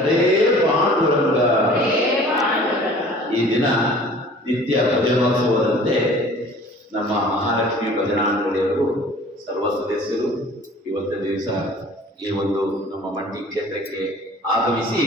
ಹರೇ ಪಾಂಡುರಂಗ. ಈ ದಿನ ನಿತ್ಯ ಭಜನೋತ್ಸವದಂತೆ ನಮ್ಮ ಮಹಾಲಕ್ಷ್ಮಿ ಭಜನಾ ಮಂಡಳಿಯವರು ಸರ್ವ ಸದಸ್ಯರು ಇವತ್ತಿನ ದಿವಸ ಈ ಒಂದು ನಮ್ಮ ಮಂಡಿ ಕ್ಷೇತ್ರಕ್ಕೆ ಆಗಮಿಸಿ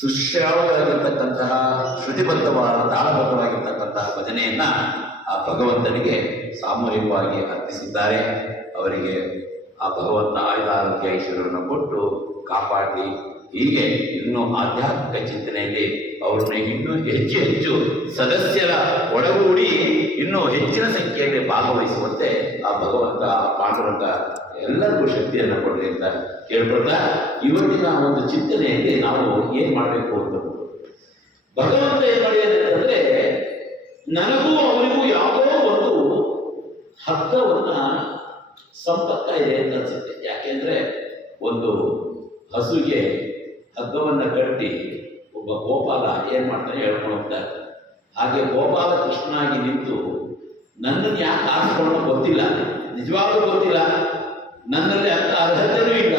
ಸುಶ್ರಾವ್ಯವಾಗಿರ್ತಕ್ಕಂತಹ ಶ್ರುತಿಬದ್ಧವಾದ ತಾಳಬದ್ಧವಾಗಿರ್ತಕ್ಕಂತಹ ಭಜನೆಯನ್ನ ಆ ಭಗವಂತನಿಗೆ ಸಾಮೂಹಿಕವಾಗಿ ಅರ್ಪಿಸಿದ್ದಾರೆ. ಅವರಿಗೆ ಆ ಭಗವಂತ ಆಯುರಾರೋಗ್ಯ ಐಶ್ವರ್ಯವನ್ನು ಕೊಟ್ಟು ಕಾಪಾಡಿ ಹೀಗೆ ಇನ್ನೂ ಆಧ್ಯಾತ್ಮಿಕ ಚಿಂತನೆಯಲ್ಲಿ ಅವ್ರನ್ನ ಇನ್ನೂ ಹೆಚ್ಚು ಹೆಚ್ಚು ಸದಸ್ಯರ ಒಡಗೂಡಿ ಇನ್ನೂ ಹೆಚ್ಚಿನ ಸಂಖ್ಯೆಯಲ್ಲಿ ಭಾಗವಹಿಸುವಂತೆ ಆ ಭಗವಂತ ಆ ಪಾಂಡುರಂಗ ಎಲ್ಲರಿಗೂ ಶಕ್ತಿಯನ್ನು ಕೊಡಲಿ ಅಂತ ಕೇಳ್ಕೊಳ್ತಾ, ಇವತ್ತಿನ ಒಂದು ಚಿಂತನೆಯಲ್ಲಿ ನಾವು ಏನ್ ಮಾಡಬೇಕು ಅಂತ ಭಗವಂತ ಏನ್ ಮಾಡಿದ್ರೆ ನನಗೂ ಅವರಿಗೂ ಯಾವುದೋ ಒಂದು ಹಗ್ಗವನ್ನ ಸಂಪರ್ಕ ಇದೆ ಅಂತ ಅನ್ಸುತ್ತೆ. ಯಾಕೆಂದ್ರೆ ಒಂದು ಹಸುಗೆ ಹಗ್ಗವನ್ನ ಕಟ್ಟಿ ಒಬ್ಬ ಗೋಪಾಲ ಏನ್ ಮಾಡ್ತಾನೆ ಹೇಳ್ಕೊಂಡು ಹೋಗ್ತಾ ಇರ್ತಾನೆ. ಹಾಗೆ ಗೋಪಾಲ ಕೃಷ್ಣನಾಗಿ ನಿಂತು ನನ್ನನ್ನು ಯಾಕೆ ಆರಿಸ್ಕೊಂಡು ಗೊತ್ತಿಲ್ಲ, ನಿಜವಾಗ್ಲೂ ಗೊತ್ತಿಲ್ಲ, ನನ್ನಲ್ಲಿ ಅಂತ ಅರ್ಹತೆನೂ ಇಲ್ಲ,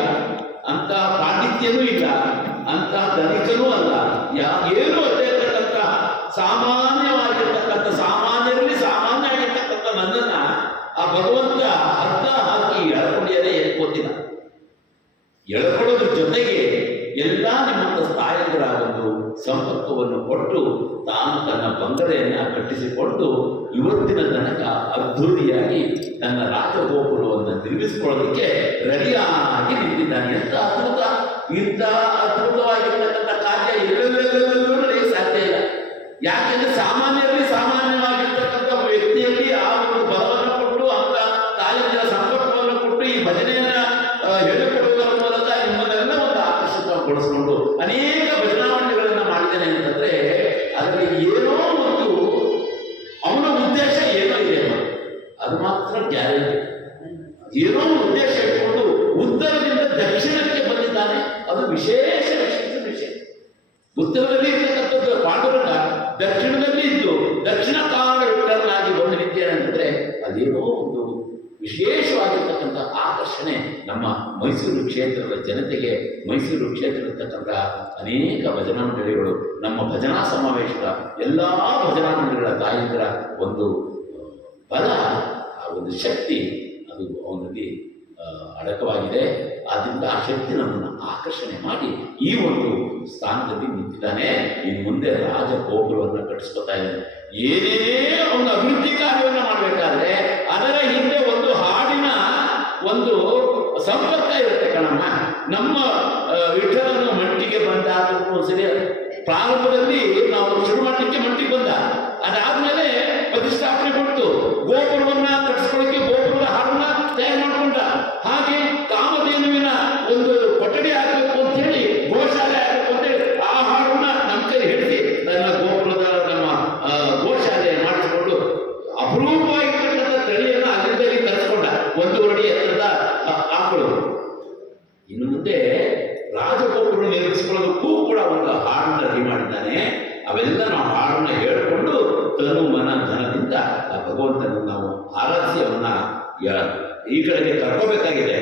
ಅಂತ ಪಾಂಡಿತ್ಯನೂ ಇಲ್ಲ, ಅಂತ ಧನಿಕನೂ ಅಲ್ಲ, ಏನು ಅಲ್ಲೇ ಇರ್ತಕ್ಕಂಥ ಸಾಮಾನ್ಯವಾಗಿರ್ತಕ್ಕಂಥ ಸಾಮಾನ್ಯರಲ್ಲಿ ಸಾಮಾನ್ಯ ಆಗಿರ್ತಕ್ಕಂಥ ನನ್ನನ್ನ ಆ ಭಗವಂತ ಅರ್ಥ ಹಾಕಿ ಎಳ್ಕೊಂಡಿಯದೇ ಗೊತ್ತಿಲ್ಲ. ಎಳ್ಕೊಳ್ಳೋದ್ರ ಜೊತೆಗೆ ಎಲ್ಲ ನಿಮ್ಮಂತ ಸ್ಥಾಯಿಗಳ ಒಂದು ಸಂಪರ್ಕವನ್ನು ಕೊಟ್ಟು ತಾನು ತನ್ನ ಬಂಗಲೆಯನ್ನ ಕಟ್ಟಿಸಿಕೊಂಡು ಇವತ್ತಿನ ತನಕ ಅದ್ಧೂರಿಯಾಗಿ ತನ್ನ ರಾಜಗೋಪುರವನ್ನು ನಿರ್ಮಿಸಿಕೊಳ್ಳೋದಕ್ಕೆ ರೆಡಿಯಾಗಿ ನಿಂತಿದ್ದಾನೆ. ಎಂತ ಅದ್ಭುತ! ಇಂಥ ಅದ್ಭುತವಾಗಿರ್ತಕ್ಕಂಥ ಕಾರ್ಯ ಎಲ್ಲೆಲ್ಲೂ ನಡೆಯಕ್ಕೆ ಸಾಧ್ಯ ಇಲ್ಲ. ಯಾಕೆಂದ್ರೆ ಸಾಮಾನ್ಯರಲ್ಲಿ ಸಾಮಾನ್ಯವಾಗಿರ್ತಕ್ಕಂಥ ವ್ಯಕ್ತಿಯಲ್ಲಿ ಆ ಒಂದು ಬಲವನ್ನು ಕೊಟ್ಟು ಅಂತ ತಾಯಿಯ ಸಂಪರ್ಕವನ್ನು ಕೊಟ್ಟು ಈ ಭಜನೆಯನ್ನ ಹೇಳಿಕೊಡುವುದರ ಮೂಲಕ ನಿಮ್ಮನ್ನೆಲ್ಲ ಒಂದು ಆಕರ್ಷಿತಗೊಳಿಸಿಕೊಂಡು ಅನೇಕ ಭಜನಾ ಮಂಡಳಿಗಳನ್ನ ಮಾಡಿದ್ದೇನೆ ಅಂತಂದ್ರೆ ಅದರಲ್ಲಿ ಏನೋ ಒಂದು ಅವನ ಉದ್ದೇಶ ಏನೋ ಇದೆ, ಅದು ಮಾತ್ರ ಗ್ಯಾರಂಟಿ. ಏನೋ ಉದ್ದೇಶ ಇಟ್ಕೊಂಡು ಉತ್ತರದಿಂದ ದಕ್ಷಿಣಕ್ಕೆ ಬಂದಿದ್ದಾನೆ, ಅದು ವಿಶೇಷ ವಿಷಯ. ಉತ್ತರದಲ್ಲಿ ಇರ್ತಕ್ಕಂಥದ್ದು ಪಾಂಡುರಂಗ ದಕ್ಷಿಣದಲ್ಲಿ ಇದ್ದು ದಕ್ಷಿಣ ಕಾರಣವಾಗಿ ಬಂದು ನಿಂತೇನೆ ಅಂತಂದ್ರೆ ಅದೇನೋ ಒಂದು ವಿಶೇಷವಾಗಿರ್ತಕ್ಕಂಥ ಆಕರ್ಷಣೆ ನಮ್ಮ ಮೈಸೂರು ಕ್ಷೇತ್ರದ ಜನತೆಗೆ. ಮೈಸೂರು ಕ್ಷೇತ್ರದಲ್ಲಿರ್ತಕ್ಕಂಥ ಅನೇಕ ಭಜನಾ ಮಂಡಳಿಗಳು, ನಮ್ಮ ಭಜನಾ ಸಮಾವೇಶದ ಎಲ್ಲ ಭಜನಾ ಮಂಡಳಿಗಳ ತಾಯಂದಿರ ಒಂದು ಬಲ, ಆ ಒಂದು ಶಕ್ತಿ ಅದು ಅವನಲ್ಲಿ ಅಡಕವಾಗಿದೆ. ಆದ್ದರಿಂದ ಆ ಶಕ್ತಿ ನಮ್ಮನ್ನು ಆಕರ್ಷಣೆ ಮಾಡಿ ಈ ಒಂದು ಸ್ಥಾನದಲ್ಲಿ ನಿಂತಿದ್ದಾನೆ. ಇನ್ನು ಮುಂದೆ ರಾಜಗೋಪುರವನ್ನು ಕಟ್ಟಿಸ್ಕೊತಾ ಇದ್ದಾನೆ. ಏನೇನೇ ಒಂದು ಅಭಿವೃದ್ಧಿ ಕಾರ್ಯವನ್ನು ಮಾಡಬೇಕಾದ್ರೆ ಅದರ ಹಿಂದೆ ಒಂದು ಹಾಡಿನ ಒಂದು ಸಂಪರ್ಕ ಇರುತ್ತೆ ಕಣಮ್ಮ. ನಮ್ಮ ವಿಠಲನ ಮಂಟಿಗೆ ಬಂದಾದ್ರೂ ಸರಿ, ಪ್ರಾರಂಭದಲ್ಲಿ ನಾವು ಶುರು ಮಾಡಲಿಕ್ಕೆ ಮಂಟಿಗೆ ಬಂದ, ಅದಾದ್ಮೇಲೆ ಪ್ರತಿಷ್ಠಾಪನೆ ಕೊಟ್ಟು ಗೋಪುರವನ್ನ ಕಟ್ಟಿಸ್ಕೊಳ್ಳಿಕ್ಕೆ ಗೋಪುರದ ಹಾಡನ್ನ ತಯಾರು ಮಾಡಿಕೊಂಡ. ಹಾಗೆ ಕಾಮಧೇನುವಿನ ಒಂದು ಕೊಠಡಿ ಆಗಬೇಕು ಅಂತ ಹೇಳಿ, ಗೋಶಾಲೆ ಆಗಬೇಕು ಅಂತ ಹೇಳಿ ಆ ಹಾಡನ್ನ ನಮ್ಮ ಕೈ ಹಿಡಿಸಿ ತನ್ನ ಗೋಪುರದ ನಮ್ಮ ಗೋಶಾಲೆ ಮಾಡಿಸಿಕೊಂಡು ಅಪರೂಪವಾಗಿರ್ತಕ್ಕಂಥ ತಳಿಯನ್ನ ಅಲ್ಲಿಂದ ತರಿಸ್ಕೊಂಡ. 1 ಅಡಿ ಎತ್ತರದ ಆಕಳು. ಇನ್ನು ಮುಂದೆ ರಾಜಗೋಪುರ ನಿರ್ಮಿಸಿಕೊಳ್ಳೋದಕ್ಕೂ ಕೂಡ ಒಂದು ಹಾಡನ್ನ ರೆಡಿ ಮಾಡಿದ್ದಾನೆ. ಅವೆಲ್ಲ ನಾವು ಹಾಡನ್ನ ಹೇಳಿಕೊಂಡು ತನು ಮನ ಧನದಿಂದ ಆ ಭಗವಂತನನ್ನು ನಾವು ಆರಾಧಿಸಿ ಅವನ್ನ ಈ ಕಡೆಗೆ ಕರ್ಕೋಬೇಕಾಗಿದೆ.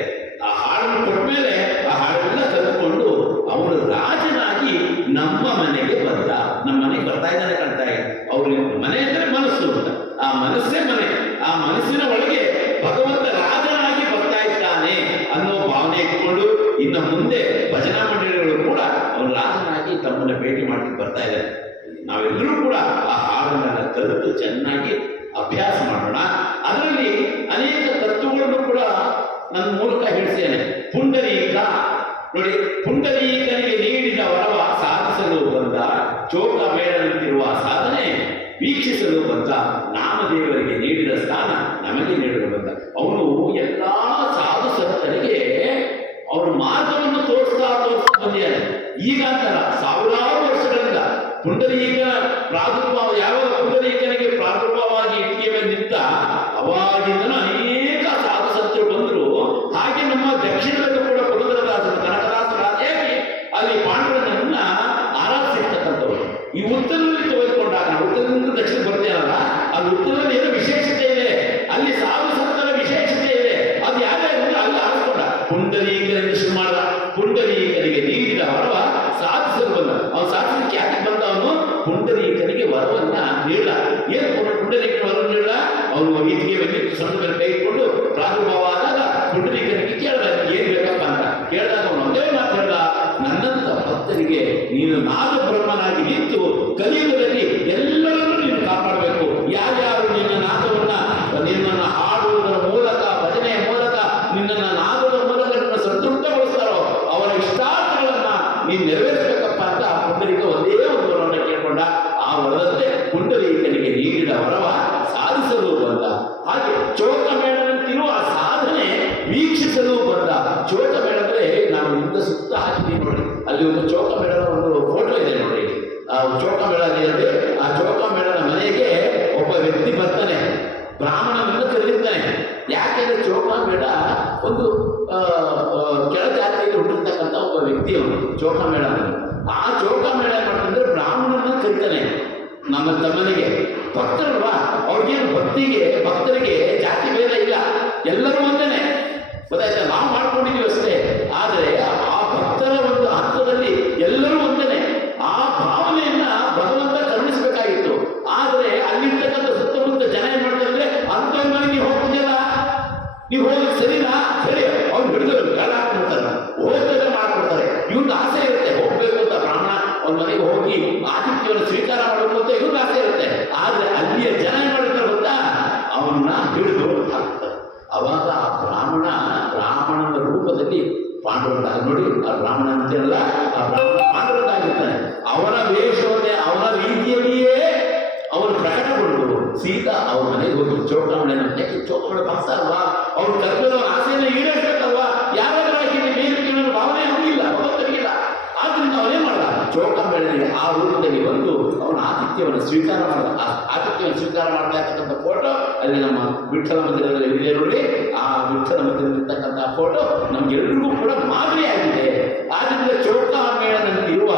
ಆ ಹಾಡನ್ನು ಕೊಟ್ಟ ಮೇಲೆ ಆ ಹಾಡನ್ನ ಕಲ್ತ್ಕೊಂಡು ಅವನು ರಾಜನಾಗಿ ನಮ್ಮ ಮನೆಗೆ ಬಂದ. ನಮ್ಮ ಮನೆಗೆ ಬರ್ತಾ ಇದ್ದಾನೆ ಕಾಣ್ತಾ ಇದೆ. ಅವ್ರಿಗೆ ಮನೆ ಅಂದ್ರೆ ಮನಸ್ಸು ಅಂತ, ಆ ಮನಸ್ಸೇ ಮನೆ. ಆ ಮನಸ್ಸಿನ ಒಳಗೆ ಭಗವಂತ ರಾಜನಾಗಿ ಬರ್ತಾ ಇದ್ದಾನೆ ಅನ್ನೋ ಭಾವನೆ ಇಟ್ಕೊಂಡು ಇನ್ನು ಮುಂದೆ ಭಜನಾ ಮಂಡಳಿಗಳು ಕೂಡ ಅವನು ರಾಜನಾಗಿ ತಮ್ಮನ್ನ ಭೇಟಿ ಮಾಡ್ಲಿಕ್ಕೆ ಬರ್ತಾ ಇದ್ದಾರೆ. ನಾವೆಲ್ಲರೂ ಕೂಡ ಆ ಹಾಡನ್ನೆಲ್ಲ ಕಲಿತು ಚೆನ್ನಾಗಿ ಅಭ್ಯಾಸ ಮಾಡೋಣ. ಅದರಲ್ಲಿ ಅನೇಕ ತತ್ವಗಳನ್ನು ಕೂಡ ನನ್ನ ಮೂಲಕ ಹೇಳಿಸ್ತೇನೆ. ಪುಂಡರೀಕ ನೋಡಿ, ಪುಂಡರೀಕನಿಗೆ ನೀಡಿದ ವರವ ಸಾಧಿಸಲು ಬಂದ, ಚೋಕ ಮೇಳದಂತಿರುವ ಸಾಧನೆ ವೀಕ್ಷಿಸಲು ಬಂದ, ನಾಮದೇವರಿಗೆ ನೀಡಿದ ಸ್ಥಾನ ನಮಗೆ ನೀಡಲು ಬಂದ. ಅವನು ಎಲ್ಲಾ ಸಾಧು ಸಂತರಿಗೆ ಅವರ ಮಾರ್ಗವನ್ನು ತೋರಿಸ್ತಾ ಬಂದಿದ್ದಾನೆ. ಈಗ ಅಂತರ ಸಾವಿರಾರು ವರ್ಷಗಳಿಂದ ಪುಂಡರೀಕ ಪ್ರಾದುರ್ಭಾವ, ಯಾವಾಗ ಪುಂಡರೀಕನಿಗೆ ಪ್ರಾದುರ್ಭಾವವಾಗಿ ಇಟ್ಟಿಗೆ ಮೇಲೆ ನಿಂತ ಅವಾಗಿಂದಲೂ ಅನೇಕ ಸಾಧು ಸಂತರು ಬಂದರು. ಹಾಗೆ ನಮ್ಮ ದಕ್ಷಿಣದಲ್ಲೂ ಕೂಡ ಪುರಂದರದಾಸರು, ಕನಕದಾಸರಾಗಿ ಅಲ್ಲಿ ಪಾಂಡುರಂಗನನ್ನ ಆರಾಧಿಸಿರ್ತಕ್ಕಂಥವ್ರು. ಈ ಉತ್ತರದಲ್ಲಿ ತೆಗೆದುಕೊಂಡಾಗ ನಾವು ಉತ್ತರದಿಂದ ದಕ್ಷಿಣ ಬರ್ತೇನಲ್ಲ, ಅಲ್ಲಿ ಉತ್ತರದಲ್ಲಿ ಏನೋ ವಿಶೇಷತೆ ಇದೆ, ಅಲ್ಲಿ ಸಾಧು ಸಂತರ ವಿಶೇಷತೆ ಇದೆ. ಅದು ಯಾರ್ಯಾರು ಅಲ್ಲಿ ಆರಿಸ್ಕೊಂಡ ಪುಂಡರೀಕನಿಂದ ಶುರು ಮಾಡಿದ. ಪುಂಡರೀಕನಿಗೆ ನೀಡಿದ ವರವ ಸಾಧಿಸ ನೀಡ ಏನು ಪುಂಡರೀಕನವರನ್ನು ನೀಡ ಅವನು ಈಚೆಗೆ ಬಂದಿತ್ತು ಸಣ್ಣ ಮೇಲೆ ಕೈ ಇಟ್ಕೊಂಡು ಪ್ರಾದುರ್ಭಾವ ಆದಾಗ ಪುಂಡರೀಕನಿಗೆ ಕೇಳಿದ ಏನ್ ಬೇಕಪ್ಪ ಅಂತ ಕೇಳಿದಾಗ ಅವನು ಒಂದೇ ಮಾತು ಹೇಳ್ದ, ನನ್ನಂತ ಭಕ್ತರಿಗೆ ನೀನು ನಾದ ಬ್ರಹ್ಮನಾಗಿ ನಿಂತು ಕಲಿಯುಗದಲ್ಲಿ ಎಲ್ಲರನ್ನೂ ನೀನು ಕಾಪಾಡಬೇಕು. ಯಾರ್ಯಾರು ನಿನ್ನ ನಾದವನ್ನ ನಿನ್ನನ್ನು ಹಾಡುವುದರ ಮೂಲಕ ಭಜನೆಯ ಮೂಲಕ ನಿನ್ನನ್ನು ನಾದದ ಮೂಲಕ ನಿನ್ನ ಸಂತೃಪ್ತಗೊಳಿಸ್ತಾರೋ ಅವರ ಇಷ್ಟಾರ್ಥಗಳನ್ನ ನೀನು ನೆರವೇರಿಸಬೇಕಪ್ಪ ಅಂತ ಪುಂಡರೀಕ ಒಂದೇ ಒಂದು ವರವನ್ನು ಕೇಳ್ಕೊಂಡ. ಆ ವರದಂತೆ ಪುಂಡರೀಕನಿಗೆ ನೀಡಿದ ವರವ ಸಾಧಿಸಲು ಬಂದ. ಹಾಗೆ ಚೋಕಮೇಳನಂತಿರುವ ಆ ಸಾಧನೆ ವೀಕ್ಷಿಸಲು ಬಂದ. ಚೋಕಮೇಳ ಅಂದ್ರೆ ನಾವು ಇಂದ ಸುತ್ತ ಹಾಕಿದ್ದೀವಿ ನೋಡಿ, ಅಲ್ಲಿ ಒಂದು ಚೋಕಮೇಳನ ಒಂದು ಫೋಟೋ ಇದೆ ನೋಡಿ. ಆ ಚೋಕಮೇಳ ಇದೆ, ಆ ಚೋಕಮೇಳನ ಮನೆಗೆ ಒಬ್ಬ ವ್ಯಕ್ತಿ ಬರ್ತಾನೆ, ಬ್ರಾಹ್ಮಣನನ್ನು ಕರೆದಿರ್ತಾನೆ. ಯಾಕೆಂದ್ರೆ ಚೋಕಮೇಳ ಒಂದು ಕೆಳ ಜಾತಿಯಲ್ಲಿ ಹುಟ್ಟಿರ್ತಕ್ಕಂಥ ಒಬ್ಬ ವ್ಯಕ್ತಿ ಅವನು ಚೋಕಮೇಳ. ಆ ಚೋಕಮೇಳ ಏನ್ ಮಾಡ್ತಂದ್ರೆ ಬ್ರಾಹ್ಮಣನ ಕರಿತಾನೆ ನಮ್ಮ ತಮ್ಮನಿಗೆ. ಭಕ್ತರಲ್ವಾ, ಅವ್ರಿಗೇನು ಭಕ್ತರಿಗೆ ಜಾತಿ ಭೇದ ಇಲ್ಲ, ಎಲ್ಲರೂ ಒಂದೇನೆ. ಗೊತ್ತಾಯ್ತಾ? ನಾವು ಮಾಡ್ಕೊಂಡಿದ್ದೀವಿ ಅಷ್ಟೇ. ಆದರೆ ಆ ಭಕ್ತರ ಒಂದು ಹಂತದಲ್ಲಿ ಎಲ್ಲರೂ ಒಂದೇನೆ. ಆ ಭಾವನೆಯನ್ನ ಭಗವಂತ ಕರುಣಿಸಬೇಕಾಗಿತ್ತು. ಆದರೆ ಅಲ್ಲಿರ್ತಕ್ಕಂಥ ಸುತ್ತಮುತ್ತ ಜನ ಏನ್ ಮಾಡ್ತಾರೆ, ಅಂತ ಮನೆಗೆ ನೀವು ಹೋಗ್ತಿದ್ಯಲ್ಲ, ನೀವು ಹೋಗಿ ಸರಿನಾ ಸರಿ ಅವ್ರು ಹಿಡಿದು ಗಾಳ ಹಾಕ್ಬಿಡ್ತಾರೆ, ಹೋಗ್ತದೆ ಮಾಡ್ಕೊಡ್ತಾರೆ. ಇವ್ನ ಆಸೆ ಇರುತ್ತೆ ಹೋಗ್ಬೇಕು ಅಂತ, ಬ್ರಾಹ್ಮಣ ಅವ್ನ ಮನೆಗೆ ಹೋಗಿ ಆತಿಥ್ಯವನ್ನು ಸ್ವೀಕಾರ ಮಾಡಬೇಕು ಅಂತ ಇವ್ನ ಆಸೆ ಇರುತ್ತೆ. ಆದ್ರೆ ಅಲ್ಲಿಯ ಜನ ಏನ್ ಮಾಡಿರ್ತಾರೆ ಗೊತ್ತಾ, ಅವನ್ನ ಹಿಡಿದು ಹಾಕ್ತಾರೆ. ಅವಾಗ ಆ ಬ್ರಾಹ್ಮಣನ ರೂಪದಲ್ಲಿ ಪಾಂಡುರಂಗ ನೋಡಿ, ಆ ಬ್ರಾಹ್ಮಣ ಅಂತೇಳಲ್ಲ, ಆ ಬ್ರಾಹ್ಮಣ ಪಾಂಡುರಂಗ ಆಗಿರ್ತಾನೆ. ಅವನ ವೇಷವನ್ನೇ ಅವನ ರೀತಿಯಲ್ಲಿಯೇ ಅವನು ಪ್ರಕಟಗೊಂಡು ಸೀತಾ ಅವ್ರ ಮನೆಗೆ ಹೋಗಿ ಚೌಕಮಣೆನ ಯಾಕೆ ಚೌಕಮಣೆ ಭಕ್ತ ಅಲ್ವಾ, ಅವ್ರು ಕರ್ಕೊಂಡು ಅವ್ರ ಆಸೆಯನ್ನು ಈಡೇರಿಸಬೇಕಲ್ವಾ, ಯಾರಾದ್ರೂ ಹಾಕಿ ಬೇರೆ ಭಾವನೆ ಅವನಿಲ್ಲ, ಭಗವಂತನಿಗಿಲ್ಲ. ಆದ್ರಿಂದ ಅವನೇ ಮಾಡಲ್ಲ, ಚೌಕಮಣೆಗೆ ಆ ರೂಪದಲ್ಲಿ ಬಂದು ಅವನ ಆತಿಥ್ಯವನ್ನು ಸ್ವೀಕಾರ ಮಾಡ್ತಾ ಇರ್ತಕ್ಕಂಥ ಫೋಟೋ ಅಲ್ಲಿ ನಮ್ಮ ವಿಠ್ಠಲ ಮಂದಿರದಲ್ಲಿ ಇದೆ ನೋಡಿ. ಆ ವಿಠ್ಠಲ ಮಂದಿರದಲ್ಲಿರ್ತಕ್ಕಂಥ ಫೋಟೋ ನಮ್ಗೆಲ್ರಿಗೂ ಕೂಡ ಮಾದರಿಯಾಗಿದೆ. ಆದ್ರಿಂದ ಚೌಕಮೇಳನಂತಿರುವ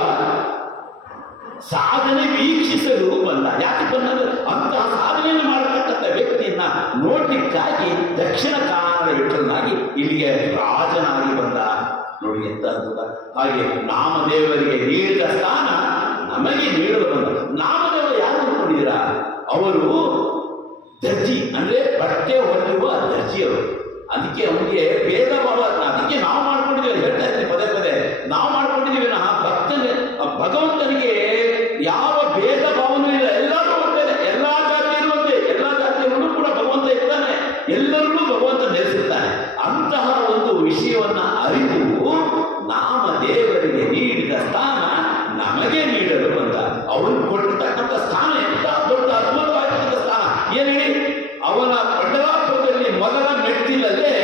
ಸಾಧನೆ ವೀಕ್ಷಿಸಲು ಬಂದ. ಯಾಕೆ ಬಂದ? ಅಂತಹ ಸಾಧನೆಯನ್ನು ಮಾಡತಕ್ಕಂಥ ವ್ಯಕ್ತಿಯನ್ನ ನೋಡ್ಲಿಕ್ಕಾಗಿ ದಕ್ಷಿಣ ಕಾನಡ ವಿಠಲನಾಗಿ ಇಲ್ಲಿಗೆ ರಾಜನಾಗಿ ಬಂದ. ನೋಡಿ ಎಂತ ಅದ್ಭುತ. ಹಾಗೆ ನಾಮದೇವರಿಗೆ ನೀಡಿದ ಸ್ಥಾನ ನಮಗೆ ನೀಡಲು ಬಂದ. ನಾಮದೇವರು ಯಾರು ನೋಡಿದ್ದೀರಾ? ಅವರು ದರ್ಜಿ, ಅಂದ್ರೆ ಬಟ್ಟೆ ಹೊಲಿರುವ ದರ್ಜಿಯವರು. ಅದಕ್ಕೆ ಅವನಿಗೆ ಭೇದ ಭಾವ, ಅದಕ್ಕೆ ನಾವು ಮಾಡ್ಕೊಂಡಿದ್ದೀವಿ, ಹೇಳ್ತಾ ಇದ್ದೀನಿ ಪದೇ ನಾವು ಮಾಡ್ಕೊಂಡಿದ್ದೀವಿ. ಭಗವಂತನಿಗೆ ಯಾವ ಭೇದ ಭಾವನೂ ಇಲ್ಲ, ಎಲ್ಲರೂ ಒಂದೇನೆ, ಎಲ್ಲಾ ಜಾತಿಯರು ಒಂದೇ, ಎಲ್ಲಾ ಜಾತಿಯಲ್ಲೂ ಕೂಡ ಭಗವಂತ ಇರ್ತಾನೆ, ಎಲ್ಲರನ್ನೂ ಭಗವಂತ ನೆಲೆಸಿರ್ತಾನೆ. ಅಂತಹ ಒಂದು ವಿಷಯವನ್ನ ಅರಿತು ನಾಮದೇವರಿಗೆ ನೀಡಿದ ಸ್ಥಾನ ನಮಗೆ ನೀಡಲು ಬಂದ. ಅವನು ಕೊಟ್ಟಿರ್ತಕ್ಕಂಥ ಸ್ಥಾನ ಎಂತ ದೊಡ್ಡ ಅದ್ಭುತವಾಗಿರ್ತಕ್ಕಂಥ ಸ್ಥಾನ. ಏನ್ ಹೇಳಿ, ಅವನ ಪಂಡರಾಪುರದಲ್ಲಿ ಮೊದಲ ಮೆಟ್ಟಿಲಲ್ಲೇ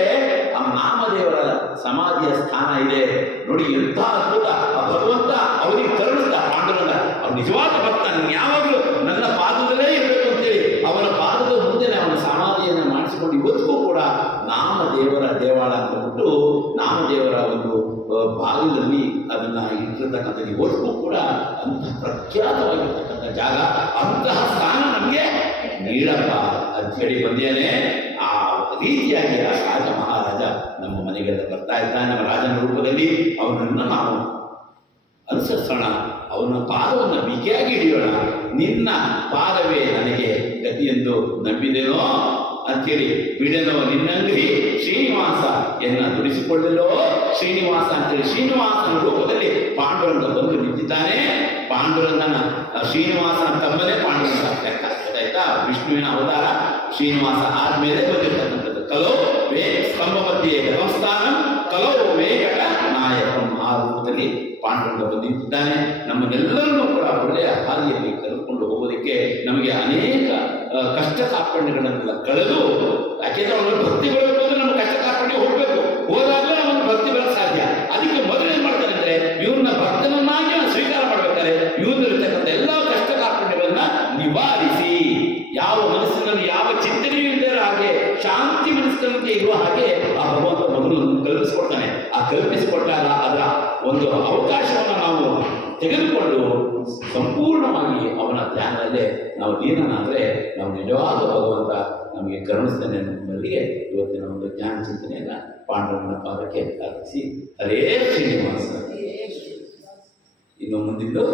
ಆ ನಾಮದೇವರ ಸಮಾಧಿಯ ಸ್ಥಾನ ಇದೆ ನೋಡಿ. ಎಂಥ ಅದ್ಭುತ. ಆ ಭಗವಂತ ಅವನಿಗೆ ಕರುಣಿಸ್ತಾ ಪಾಂಡುರಂಗ, ಅವ್ನು ನಿಜವಾದ ಭಕ್ತ, ಯಾವಾಗಲೂ ನನ್ನ ಪಾದದಲ್ಲೇ ಇರಬೇಕು ಅಂತೇಳಿ ಅವನ ಪಾದದ ಮುಂದೆನೆ ಅವನ ಸಮಾಧಿಯನ್ನು ಮಾಡಿಸಿಕೊಂಡು ಇವತ್ತಿಗೂ ಕೂಡ ನಾಮದೇವರ ದೇವಾಳ ಅಂತ ಬಿಟ್ಟು ನಾಮದೇವರ ಒಂದು ಬಾಗಿಲಲ್ಲಿ ಅದನ್ನ ಇಟ್ಟಿರ್ತಕ್ಕಂಥ ಇವತ್ತಿಗೂ ಕೂಡ ಅಂತಹ ಪ್ರಖ್ಯಾತವಾಗಿರ್ತಕ್ಕಂಥ ಜಾಗ. ಅಂತಹ ಸ್ಥಾನ ನಮಗೆ ನೀಡಪ್ಪ ಅಂಥೇಳಿ ಬಂದೇನೆ. ಆ ರೀತಿಯಾಗಿ ಆ ರಾಜ ಮಹಾರಾಜ ನಮ್ಮ ಮನೆಗೆಲ್ಲ ಬರ್ತಾ ಇದ್ದಾನೆ. ನಮ್ಮ ರಾಜನ ರೂಪದಲ್ಲಿ ಅವನನ್ನು ನಾವು ಅನುಸರಿಸೋಣ, ಅವನ ಪಾದವನ್ನು ಬಿಗಿಯಾಗಿ ಹಿಡಿಯೋಣ. ನಿನ್ನ ಪಾದವೇ ನನಗೆ ಗತಿಯೆಂದು ನಂಬಿದೆನೋ ಅಂತೇಳಿ ಬಿಡೆನೋ ನಿನ್ನಂಗ್ರಿ ಶ್ರೀನಿವಾಸ ಎನ್ನ ದುಡಿಸಿಕೊಳ್ಳಲೋ ಶ್ರೀನಿವಾಸ ಅಂತೇಳಿ ಶ್ರೀನಿವಾಸನ ರೂಪದಲ್ಲಿ ಪಾಂಡುರಂಗ ಬಂದು ನಿಂತಿದ್ದಾನೆ. ಪಾಂಡುರಂಗನ ಶ್ರೀನಿವಾಸನ ತಮ್ಮನೇ ಪಾಂಡುರಂಗ ಆಯ್ತಾ. ವಿಷ್ಣುವಿನ ಅವತಾರ ಶ್ರೀನಿವಾಸ ಆದ್ಮೇಲೆ ಬಂದಿರ್ತಕ್ಕಂಥದ್ದು. ಕಲೋ ವೇ ಸ್ತಂಭ ಮಧ್ಯೆ ಗತಸ್ಥಾನ ಕಲೋ ವೇಗಟ ನಾಯಕಂ. ಆ ರೂಪದಲ್ಲಿ ಪಾಂಡುರಂಗ ಬಂದು ನಿಂತಿದ್ದಾನೆ. ನಮ್ಮನ್ನೆಲ್ಲರನ್ನೂ ಕೂಡ ಒಳ್ಳೆಯ ಹಾದಿಯಲ್ಲಿ ಕರೆದುಕೊಂಡು ಹೋಗೋದಕ್ಕೆ ನಮಗೆ ಅನೇಕ ಕಷ್ಟ ಕಾರ್ಪಣ್ಯಗಳನ್ನೆಲ್ಲ ಕಳೆದು, ಯಾಕೆಂದ್ರೆ ಅವನ ಭಕ್ತಿ ಬರಬೇಕು, ನಮ್ಮ ಕಷ್ಟ ಕಾರ್ಪಣ್ಯ ಹೋಗ್ಬೇಕು, ಹೋದಾಗಲೇ ಅವನ ಭಕ್ತಿ ಬರಕ್ಕೆ ಸಾಧ್ಯ. ಅದಕ್ಕೆ ಮೊದಲು ಏನ್ ಮಾಡ್ತಾರೆ ಅಂದ್ರೆ ಇವ್ರನ್ನ ಭಕ್ತನನ್ನಾಗಿ ನಾವು ಸ್ವೀಕಾರ ಮಾಡ್ಬೇಕಾದ್ರೆ ಇವ್ರಲ್ಲಿರ್ತಕ್ಕಂಥ ಎಲ್ಲ ಕಷ್ಟ ಕಾರ್ಪಣ್ಯಗಳನ್ನ ನಿವಾರಿಸಿ, ಯಾವ ಮನಸ್ಸಿನಲ್ಲಿ ಯಾವ ಚಿಂತನೆಯೂ ಇಲ್ಲದ ಹಾಗೆ ಶಾಂತಿ ಮನಸ್ಸಿನಂತೆ ಇರುವ ಹಾಗೆ ಆ ಭಗವಂತ ಮೊದಲು ಕಲ್ಪಿಸಿಕೊಡ್ತಾನೆ. ಆ ಕಲ್ಪಿಸಿಕೊಟ್ಟಾಗ ಅದರ ಒಂದು ಅವಕಾಶವನ್ನು ನಾವು ತೆಗೆದುಕೊಂಡು ಸಂಪೂರ್ಣವಾಗಿ ಅವನ ಧ್ಯಾನದಲ್ಲೇ ನಾವು ಲೀನನಾದರೆ ನಾವು ನಿಜವಾದ ಭಗವಂತ ನಮಗೆ ಕರುಣಿಸ್ತಾನೆ ಅನ್ನೋದರಲ್ಲಿಗೆ ಇವತ್ತಿನ ಒಂದು ಜ್ಞಾನ ಚಿಂತನೆಯನ್ನ ಪಾಂಡುರಂಗನ ಪಾದಕ್ಕೆ ಅರ್ಪಿಸಿ ಹರೇ ಶ್ರೀನಿವಾಸ. ಇನ್ನು ಮುಂದಿದ್ದು